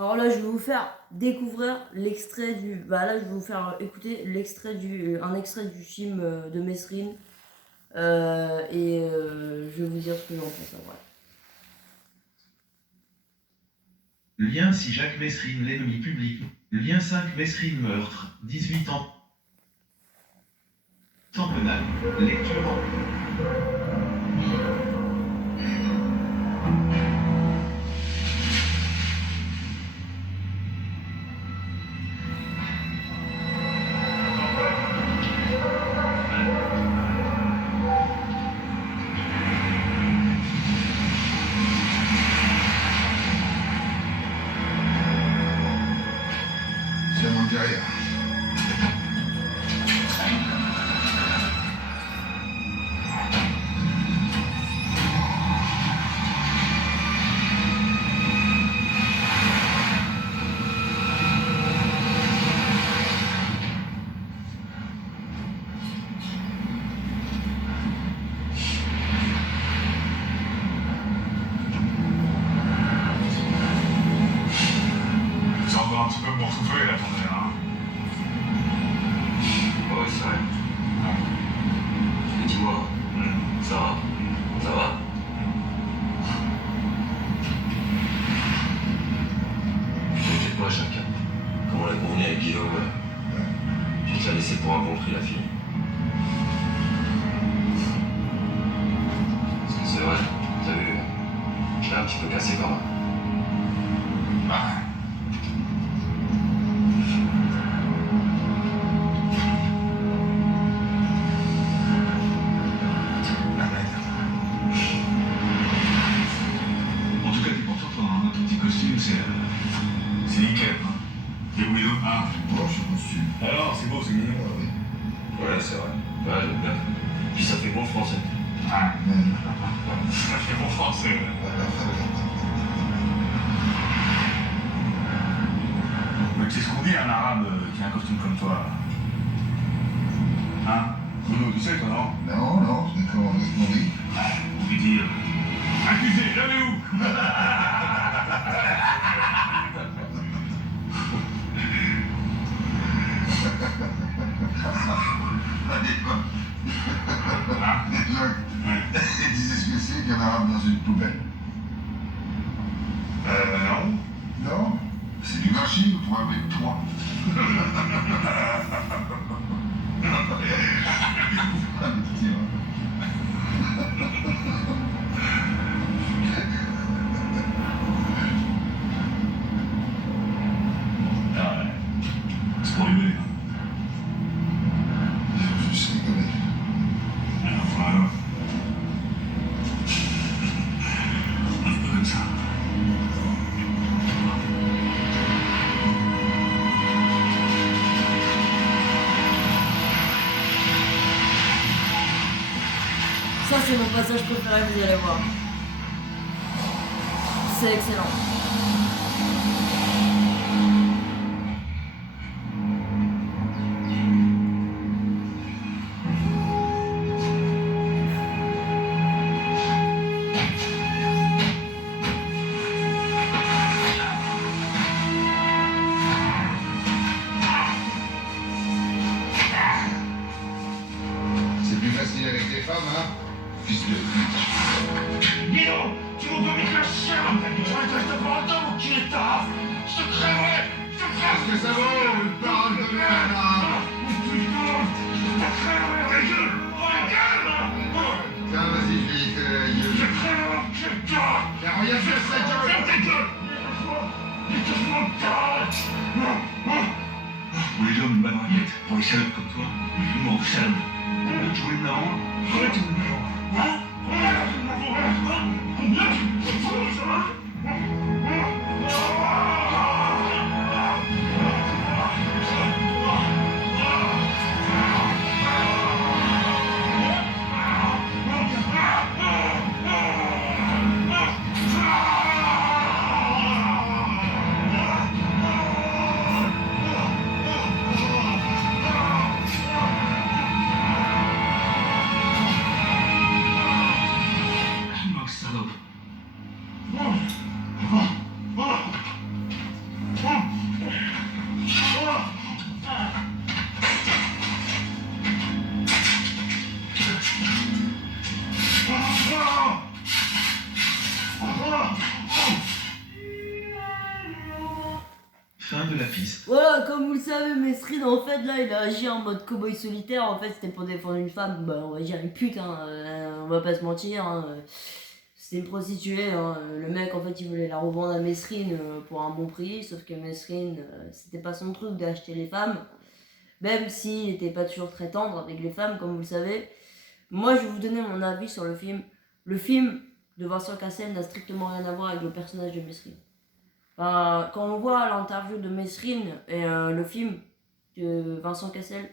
Alors là, je vais vous faire découvrir l'extrait du. Bah là, je vais vous faire écouter un extrait du film de Mesrine. Je vais vous dire ce que j'en pense après. Lien 6 Jacques Mesrine, l'ennemi public. Lien 5 Mesrine meurtre, 18 ans. Temps pénal. Lecture en. Ça m'en dit rien. C'est encore un petit peu pour souffler là, ton air, hein. Ouais, c'est vrai. Et dis-moi, ça va? Ça va? T'inquiète pas, chacun. Comme on l'a convenu avec Guillaume, je te l'ai laissé pour un bon prix, la fille. Parce que c'est vrai, t'as vu, je l'ai un petit peu cassé quand même. Ah. En tout cas, t'es content dans ton petit costume, c'est nickel, hein. Et Willow, ah, Moi, je suis costume. alors, c'est beau, c'est mignon. Ouais, c'est vrai. Ouais, j'aime bien. Puis ça fait bon français. Ah, ça fait bon français. Mais tu sais ce qu'on dit, un arabe qui a un costume comme toi. Hein? Bruno, tu sais, toi, non? Non, non, c'est comment on dit. On lui dit, accusé, jamais où? Hein? Jacques, Ouais. il disait ce que c'est qu'un arabe dans une poubelle. Non. Non, c'est du marché pour un mec 3. Ah ouais. C'est pour rigoler, hein. Je sais rigoler. Alors, voilà. On est pas comme ça. Ça, c'est mon passage préféré, vous allez voir. C'est excellent. C'est plus facile avec les femmes, hein? Fils de pute. Guillaume, tu m'as pas mis que la chienne. Je reste pas longtemps, mon cul est tard. Je te crèverai. Je te crèverai. Qu'est-ce que ça vaut, une parole de merde, hein? Putain, je te crèverai. Ta gueule. Ta gueule. Tiens, vas-y, je vais y faire la Je gueule. crèverai, putain. Y'a rien de sa gueule! Ferme ta gueule. Laisse-moi en parler. Pour les hommes, une bonne raquette. Pour les salopes comme toi, une mort sale. Tu voulais me la rendre? Ouais, tu voulais me la rendre. Hein? Combien tu veux ça va? Fin de la piste. Voilà, comme vous le savez, Mesrine, en fait, là, il a agi en mode cowboy solitaire. En fait, c'était pour défendre une femme, bah, on va dire une pute, hein, on va pas se mentir. Hein, c'était une prostituée. Hein, le mec, en fait, il voulait la revendre à Mesrine pour un bon prix. Sauf que Mesrine, c'était pas son truc d'acheter les femmes. Même s'il était pas toujours très tendre avec les femmes, comme vous le savez. Moi, je vais vous donner mon avis sur le film. Le film de Vincent Cassel n'a strictement rien à voir avec le personnage de Mesrine. Enfin, quand on voit l'interview de Mesrine et le film de Vincent Cassel,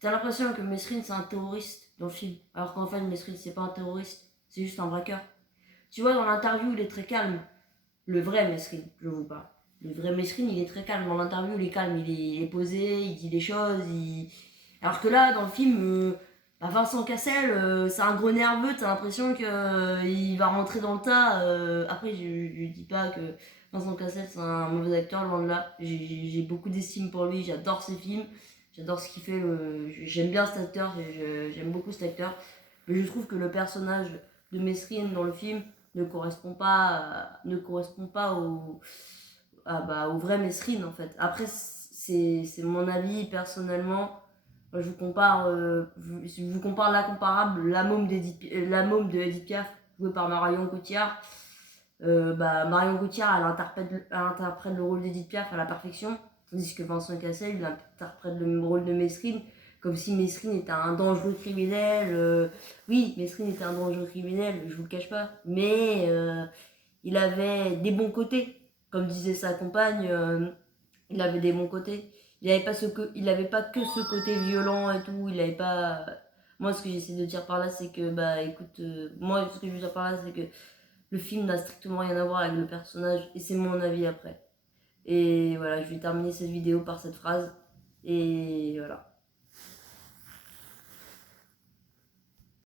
t'as l'impression que Mesrine c'est un terroriste dans le film. Alors qu'en fait, Mesrine c'est pas un terroriste, c'est juste un braqueur. Tu vois, dans l'interview, il est très calme. Le vrai Mesrine, je vous parle. Le vrai Mesrine, il est très calme. Dans l'interview, il est calme, il est posé, il dit des choses. Alors que là, dans le film, Vincent Cassel, c'est un gros nerveux, t'as l'impression qu'il va rentrer dans le tas. Après, je dis pas que Vincent Cassel c'est un mauvais acteur, loin de là. J'ai beaucoup d'estime pour lui, j'adore ses films, j'adore ce qu'il fait. J'aime bien cet acteur, j'aime beaucoup cet acteur. Mais je trouve que le personnage de Mesrine dans le film ne correspond pas au vrai Mesrine en fait. Après, c'est mon avis personnellement. Moi, je vous compare l'incomparable, la môme de Edith Piaf, jouée par Marion Cotillard. Marion Cotillard, elle interprète le rôle d'Edith Piaf à la perfection, tandis que Vincent Cassel, il interprète le rôle de Mesrine, comme si Mesrine était un dangereux criminel. Oui, Mesrine était un dangereux criminel, je vous le cache pas, mais il avait des bons côtés. Comme disait sa compagne, il avait des bons côtés. Il avait pas que ce côté violent et tout. Il avait pas. Moi, ce que j'essaie de dire par là, c'est que moi, ce que je veux dire par là, c'est que le film n'a strictement rien à voir avec le personnage et c'est mon avis après. Et voilà, je vais terminer cette vidéo par cette phrase. Et voilà.